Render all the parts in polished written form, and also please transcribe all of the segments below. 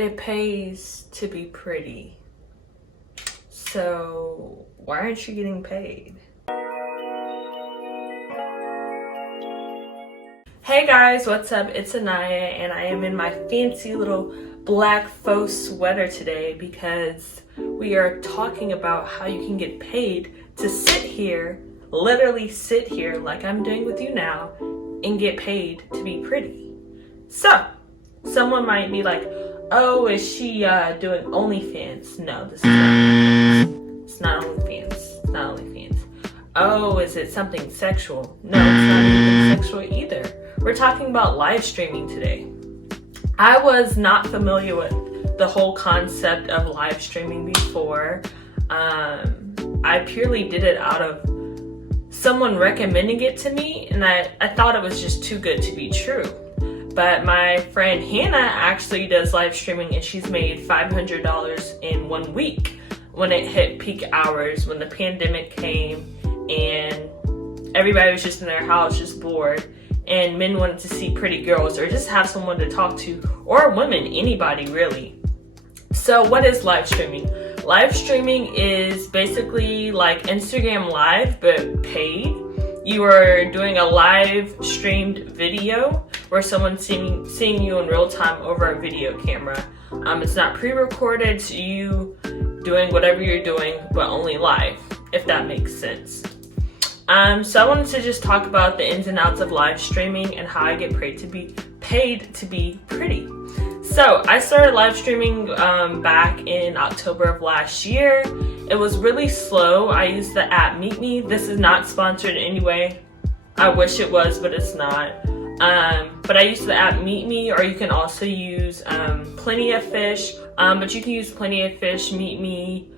it pays to be pretty. So why aren't you getting paid? Hey guys, what's up? It's Anyah, and I am in my fancy little black faux sweater today because we are talking about how you can get paid to sit here, literally sit here like I'm doing with you now, and get paid to be pretty. So, someone might be like, oh, is she doing OnlyFans? No, this is not OnlyFans. It's not OnlyFans. It's not OnlyFans. Oh, is it something sexual? No, it's not anything sexual either. We're talking about live streaming today. I was not familiar with the whole concept of live streaming before. I purely did it out of someone recommending it to me, and I thought it was just too good to be true. But my friend Hannah actually does live streaming, and she's made $500 in 1 week when it hit peak hours, when the pandemic came and everybody was just in their house, just bored, and men wanted to see pretty girls or just have someone to talk to, or women, anybody really. So what is live streaming? Live streaming is basically like Instagram Live, but paid. You are doing a live streamed video where someone's seeing you in real time over a video camera. It's not pre-recorded, so you doing whatever you're doing, but only live, if that makes sense. So I wanted to just talk about the ins and outs of live streaming and how I get paid to be pretty. So I started live streaming back in October of last year. It was really slow. I used the app 𝓁𝒾𝓀𝑒. This is not sponsored in any way. I wish it was, but it's not. But I used the app 𝓁𝒾𝓀𝑒, or you can also use Plenty of Fish. But you can use Plenty of Fish, 𝓁𝒾𝓀𝑒,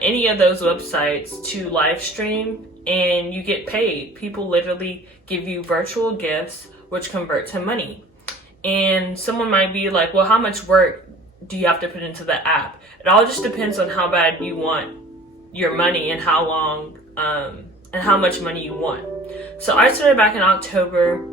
any of those websites to live stream, and you get paid. People literally give you virtual gifts, which convert to money. And someone might be like, well, how much work do you have to put into the app? It all just depends on how bad you want your money and how long and how much money you want. So I started back in October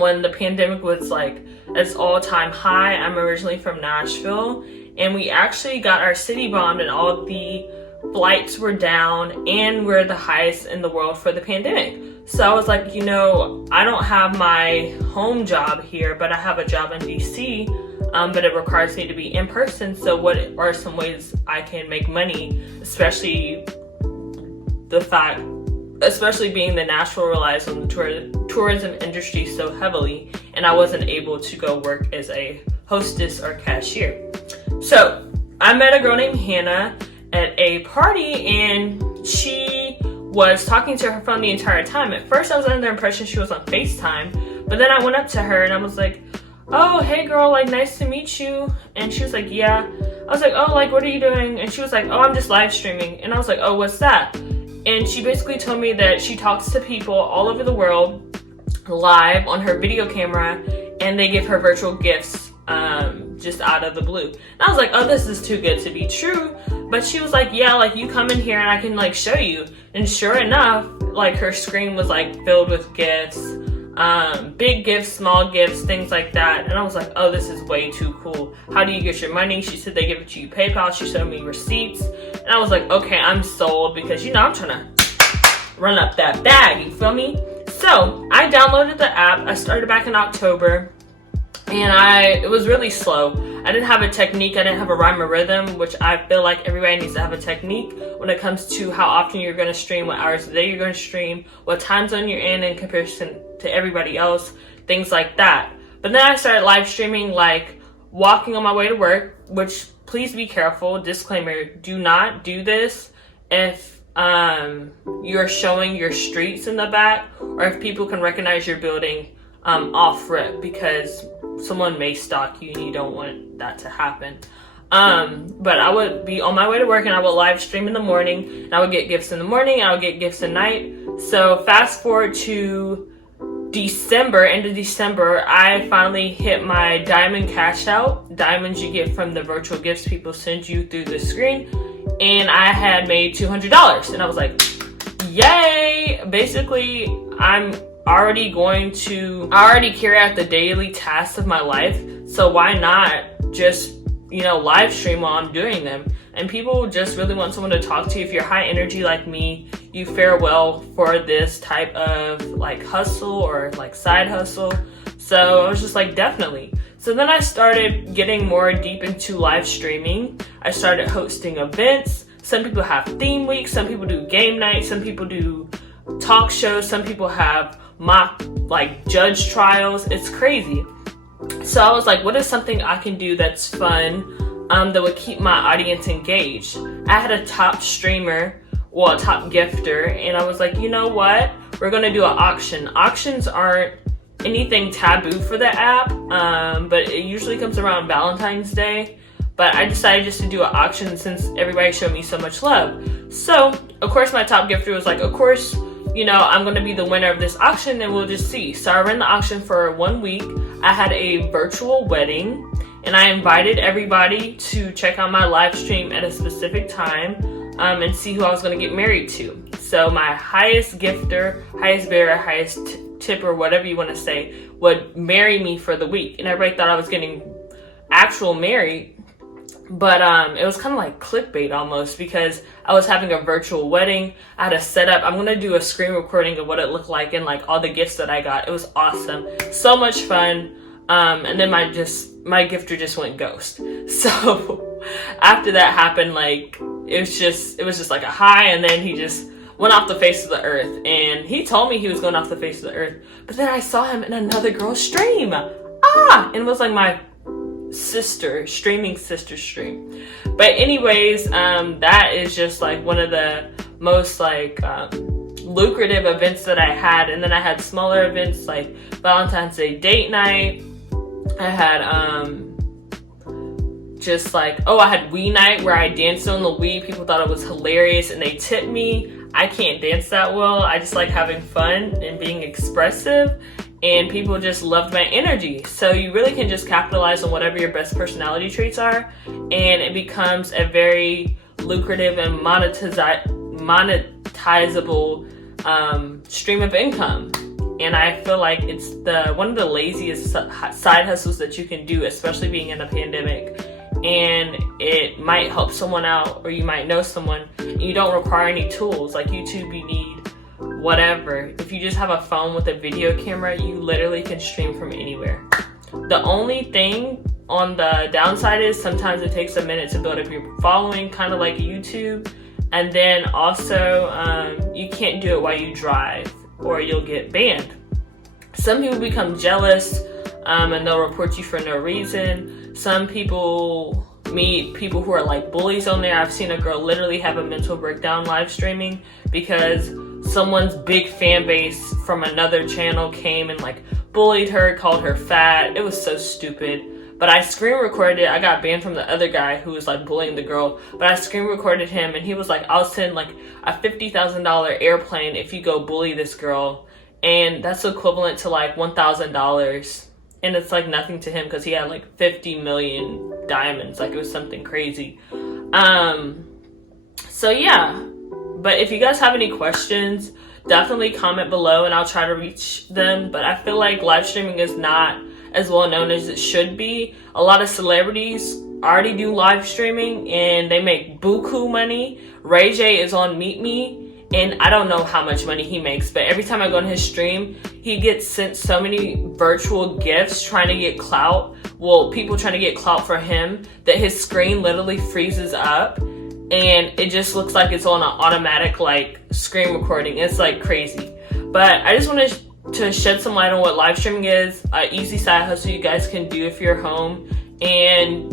when the pandemic was like at its all-time high. I'm originally from Nashville, and we actually got our city bombed and all the flights were down, and we're the highest in the world for the pandemic. So I was like, you know, I don't have my home job here, but I have a job in DC, but it requires me to be in person. So what are some ways I can make money, especially being that Nashville relies on the tourism industry so heavily, and I wasn't able to go work as a hostess or cashier. So I met a girl named Hannah at a party, and she was talking to her phone the entire time. At first I was under the impression she was on FaceTime, but then I went up to her and I was like, oh, hey girl, like, nice to meet you. And she was like, yeah. I was like, oh, like, what are you doing? And she was like, oh, I'm just live streaming. And I was like, oh, what's that? And she basically told me that she talks to people all over the world live on her video camera, and they give her virtual gifts just out of the blue. And I was like, oh, this is too good to be true. But she was like, yeah, like, you come in here and I can like show you. And sure enough, like, her screen was like filled with gifts, big gifts, small gifts, things like that. And I was like, oh, this is way too cool. How do you get your money? She said they give it to you PayPal. She showed me receipts, and I was like, okay, I'm sold, because, you know, I'm trying to run up that bag, you feel me? So I downloaded the app. I started back in October, and it was really slow. I didn't have a technique. I didn't have a rhyme or rhythm, which I feel like everybody needs to have a technique when it comes to how often you're going to stream, what hours of the day you're going to stream, what time zone you're in comparison to everybody else, things like that. But then I started live streaming, like walking on my way to work, which, please be careful, disclaimer, do not do this if you're showing your streets in the back, or if people can recognize your building off rip, because someone may stalk you and you don't want that to happen. But I would be on my way to work, and I would live stream in the morning, and I would get gifts in the morning, and I would get gifts at night. So fast forward to December, end of December, I finally hit my diamond cash out. Diamonds you get from the virtual gifts people send you through the screen. And I had made $200, and I was like, yay! Basically, I already carry out the daily tasks of my life, so why not just live stream while I'm doing them. And people just really want someone to talk to. If you're high energy like me, you fare well for this type of like hustle or like side hustle. So I was just like, definitely. So then I started getting more deep into live streaming. I started hosting events. Some people have theme weeks, some people do game nights, some people do talk shows, some people have mock like judge trials. It's crazy. So I was like, what is something I can do that's fun, that would keep my audience engaged? I had a top streamer, well, a top gifter, and I was like, you know what? We're gonna do an auction. Auctions aren't anything taboo for the app, but it usually comes around Valentine's Day. But I decided just to do an auction since everybody showed me so much love. So, of course, my top gifter was like, of course, I'm gonna be the winner of this auction and we'll just see. So I ran the auction for 1 week. I had a virtual wedding and I invited everybody to check out my live stream at a specific time and see who I was gonna get married to. So my highest gifter, highest bearer, highest tipper, whatever you wanna say, would marry me for the week. And everybody thought I was getting actual married. But it was kind of like clickbait almost, because I was having a virtual wedding. I had a setup. I'm gonna do a screen recording of what it looked like and like all the gifts that I got. It was awesome, so much fun. And then my gifter just went ghost. So after that happened, like it was just like a high, and then he just went off the face of the earth. And he told me he was going off the face of the earth, but then I saw him in another girl's stream. And it was like my streaming sister stream. But anyways, that is just like one of the most like lucrative events that I had. And then I had smaller events like Valentine's Day date night. I had just like, I had Wii night where I danced on the Wii. People thought it was hilarious and they tipped me. I can't dance that well. I just like having fun and being expressive. And people just loved my energy. So you really can just capitalize on whatever your best personality traits are, and it becomes a very lucrative and monetizable stream of income. And I feel like it's one of the laziest side hustles that you can do, especially being in a pandemic. And it might help someone out, or you might know someone, and you don't require any tools. Like YouTube, you need whatever. If you just have a phone with a video camera, you literally can stream from anywhere. The only thing on the downside is sometimes it takes a minute to build up your following, kind of like YouTube. And then also, you can't do it while you drive or you'll get banned. Some people become jealous and they'll report you for no reason. Some people meet people who are like bullies on there. I've seen a girl literally have a mental breakdown live streaming because someone's big fan base from another channel came and like bullied her, called her fat. It was so stupid. But I screen recorded it. I got banned from the other guy who was like bullying the girl, but I screen recorded him and he was like, I'll send like a $50,000 airplane if you go bully this girl. And that's equivalent to like $1,000. And it's like nothing to him because he had like 50 million diamonds. Like it was something crazy. So yeah. But if you guys have any questions, definitely comment below and I'll try to reach them. But I feel like live streaming is not as well known as it should be. A lot of celebrities already do live streaming and they make buku money. 𝓁𝒃𝓬 is on Meet Me and I don't know how much money he makes, but every time I go on his stream, he gets sent so many virtual gifts trying to get clout. Well, people trying to get clout for him, that his screen literally freezes up. And it just looks like it's on an automatic like screen recording. It's like crazy. But I just wanted to shed some light on what live streaming is. Easy side hustle you guys can do if you're home and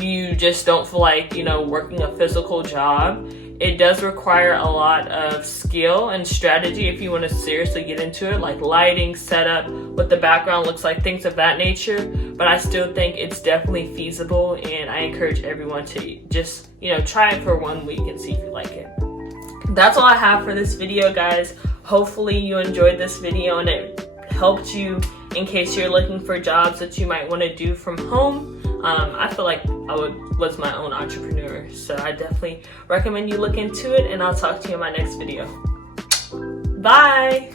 you just don't feel like, working a physical job. It does require a lot of skill and strategy if you want to seriously get into it, like lighting, setup, what the background looks like, things of that nature. But I still think it's definitely feasible, and I encourage everyone to just, try it for 1 week and see if you like it. That's all I have for this video, guys. Hopefully you enjoyed this video and it helped you in case you're looking for jobs that you might want to do from home. I feel like I was my own entrepreneur, so I definitely recommend you look into it, and I'll talk to you in my next video. Bye!